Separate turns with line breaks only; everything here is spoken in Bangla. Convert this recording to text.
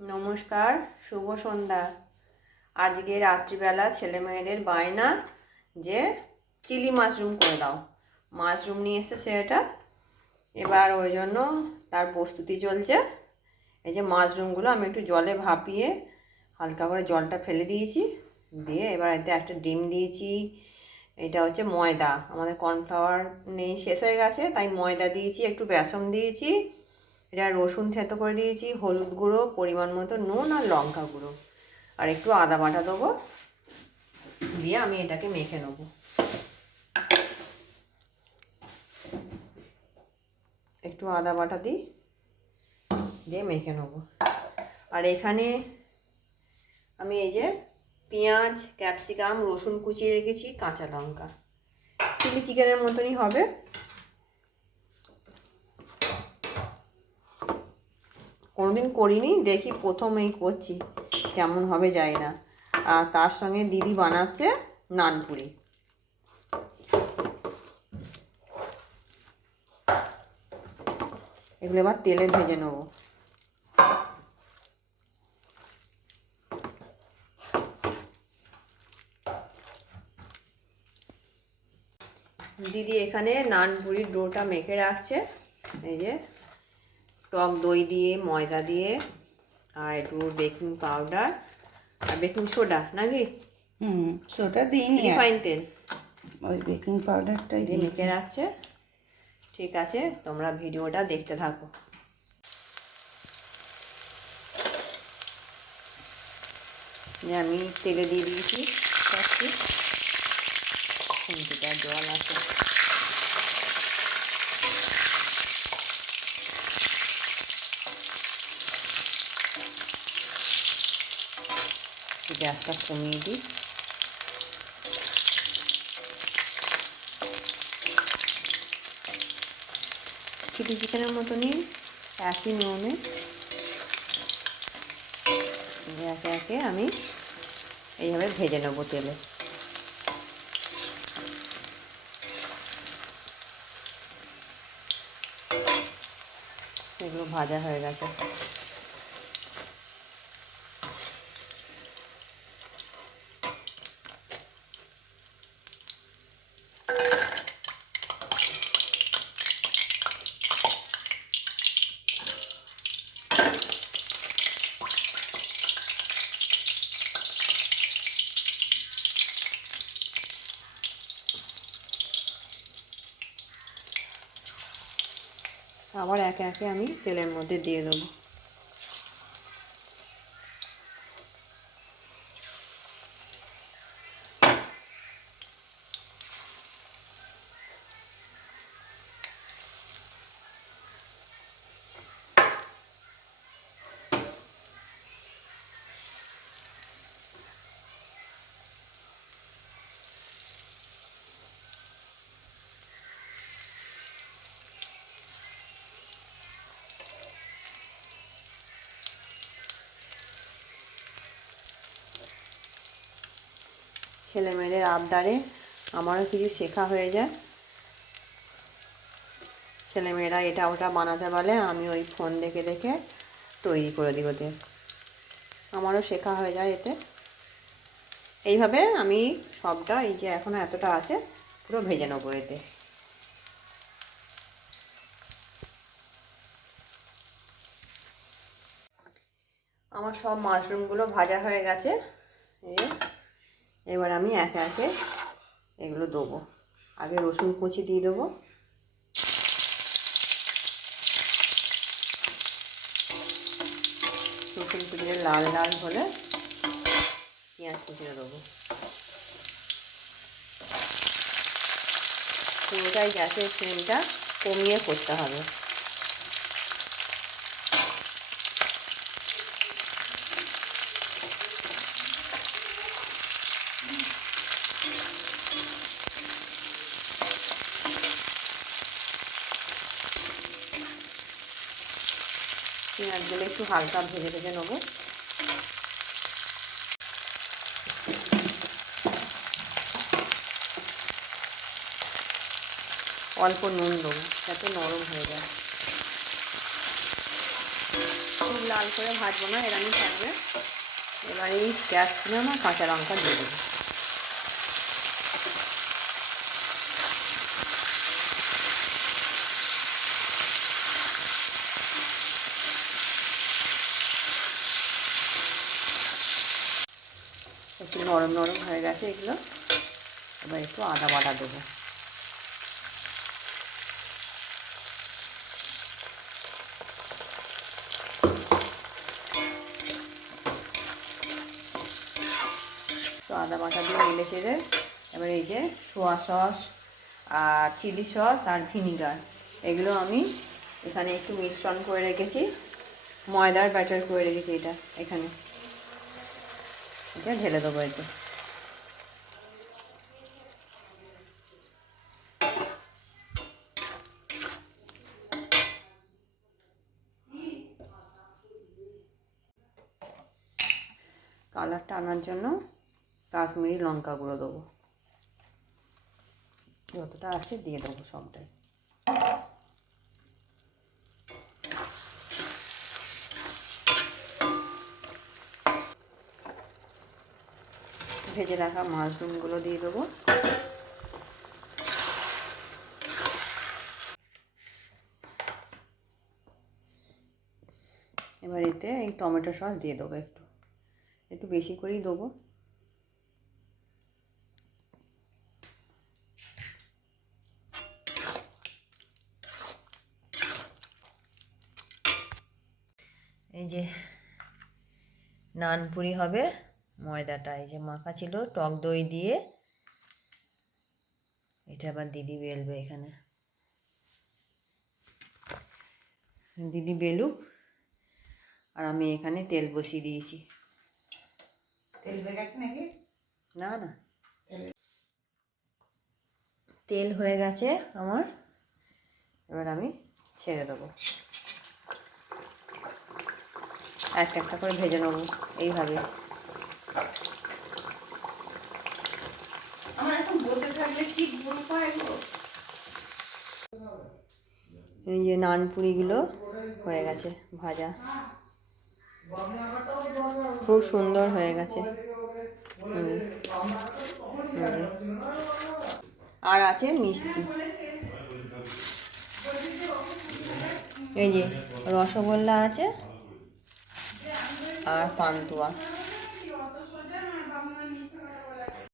নমস্কার, শুভ সন্ধ্যা। আজকে রাত্রিবেলা ছেলে মেয়েদের বায়না যে চিলি মাশরুম করে দাও। মাশরুম নিয়ে এসেছে সেটা এবার ওই জন্য তার প্রস্তুতি চলছে। এই যে মাশরুমগুলো আমি একটু জলে ভাপিয়ে হালকা করে জলটা ফেলে দিয়েছি। দিয়ে এবার এতে একটা ডিম দিয়েছি। এটা হচ্ছে ময়দা। আমাদের কর্নফ্লাওয়ার নেই, শেষ হয়ে গেছে। তাই ময়দা দিয়েছি, একটু বেসন দিয়েছি। এটা রসুন থেতো করে দিয়েছি, হলুদ গুঁড়ো, পরিমাণ মতো নুন আর লঙ্কা গুঁড়ো। আর একটু আদা বাটা দেবো, দিয়ে আমি এটাকে মেখে নেব। একটু আদা বাটা দিই, দিয়ে মেখে নেব। আর এখানে আমি এই যে পেঁয়াজ, ক্যাপসিকাম, রসুন কুচিয়ে রেখেছি, কাঁচা লঙ্কা। চিলি চিকেনের মতনই হবে। কোনোদিন করিনি, দেখি প্রথম এই করছি। কেমন হবে যায় না। আর তার সঙ্গে দিদি বানাচ্ছে নানপুরি। এগুলো এবার তেলে ভেজে নেব। দিদি এখানে নানপুরির ডোটা মেখে রাখছে। এই যে। টক দই দিয়ে ময়দা দিয়ে আর একটু বেকিং পাউডার আর বেকিং সোডা নাকি?
হুম সোটা দিইনি।
রিফাইন তেল।
ওই বেকিং পাউডারটাই
দিয়ে মেখে রাখছে। ঠিক আছে তোমরা ভিডিওটা দেখতে থাকো। যে আমি তেলে দিয়ে দিয়েছি সবটি জল আছে। গ্যাসটা কমিয়ে দিই। চিলি চিকেনের মতনই একই নিয়মে একে একে আমি এইভাবে ভেজে নেব তেলে। এগুলো ভাজা হয়ে গেছে। আবার একে একে আমি তেলের মধ্যে দিয়ে দেবো ছেলে মেয়েদের আবদারে আমারও কিছু শেখা হয়ে যায়। ছেলেমেয়েরা এটা ওটা বানাতে বলে আমি ওই ফোন দেখে দেখে তৈরি করে দিই ওদের। আমারও শেখা হয়ে যায় এতে। এইভাবে আমি সবটা, এই যে এখনও এতটা আছে, পুরো ভেজে নেব এতে। আমার সব মাশরুমগুলো ভাজা হয়ে গেছে। এবার আমি একে একে এগুলো দেবো। আগে রসুন কুচি দিয়ে দেবো। রসুন কুচিতে লাল লাল হলে পেঁয়াজ কুচিয়ে দেবো। পুরোটাই গ্যাসের ফ্লেমটা কমিয়ে করতে হবে। পেঁয়াজগুলো একটু হালকা ভেজে ভেজে নেব। অল্প নুন দেবো, যাতে নরম হয়ে যায়। খুব লাল করে ভাজবো না এরকমই থাকবে। এবার এই ক্যাপসিকাম আর কাঁচা লঙ্কা দিয়ে দেবো একটু নরম নরম হয়ে গেছে এগুলো। এবার একটু আদা বাটা দেবো। তো আদা বাটা দিয়ে মিলে ছেড়ে এবার এই যে সোয়া সস আর চিলি সস আর ভিনিগার, এগুলো আমি এখানে একটু মিশ্রণ করে রেখেছি। ময়দার ব্যাটার করে রেখেছি এটা এখানে। এটা ঢেলে দেবো এতে কালারটা আনার জন্য কাশ্মীরি লঙ্কা গুঁড়ো দেবো। যতটা আছে দিয়ে দেবো সবটাই। ভেজে রাখা মাশরুমগুলো দিয়ে দেবো। এবার এতে এই টমেটো সস দিয়ে দেবো একটু। একটু বেশি করেই দেবো। এই যে নানপুরি হবে। ময়দাটা এই যে মাখা ছিল টক দই দিয়ে এটা আবার দিদি বেলবে এখানে। দিদি বেলুক আর আমি এখানে তেল বসিয়ে দিয়েছি।
তেল গেছে নাকি?
না না। তেল হয়ে গেছে আমার। এবার আমি ছেড়ে দেবো। এক একটা করে ভেজে নেব এইভাবে
আমার এখন বসে
এই যে নানপুরিগুলো হয়ে গেছে ভাজা। খুব সুন্দর হয়ে গেছে। আর আছে মিষ্টি। এই যে রসগোল্লা আছে আর পান্তুয়া।